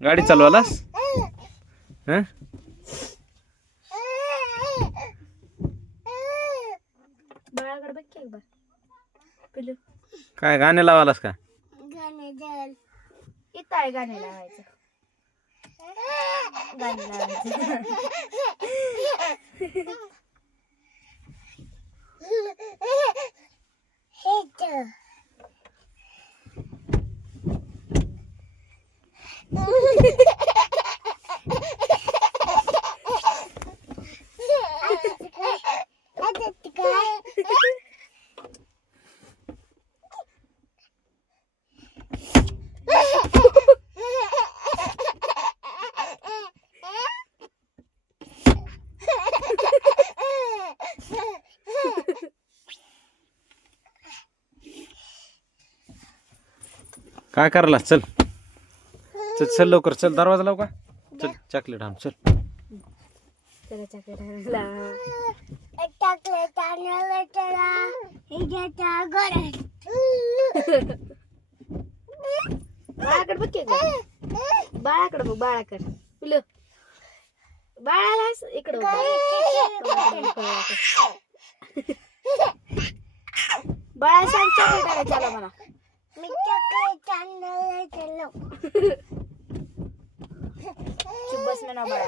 गाडी चालवालास हं? बाळाकडे बघ की एकदा पिल्लू. काय गाणे लावालास का? इथं आहे गाणे लावायचं. गाणे लावायचं. काय करायला चल चल चल लवकर चल दरवाजा लाव का चल चॉकलेट आण चल त्याला चॉकलेट आणला. बाळाकडे बघ की एकदा. बाळाकडे बघ बाळाकडे पिल्लू. बाळाला इकडं बाळा सांग चॉकलेट आणायचं चला मला. चुप बस म्हणा बाळा.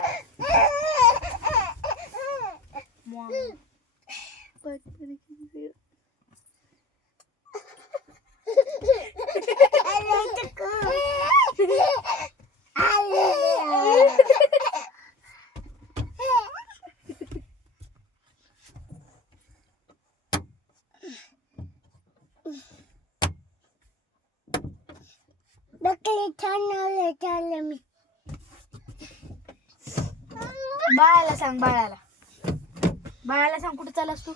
बाळाला सांग बाळाला. बाळाला सांग कुठे चालास तू.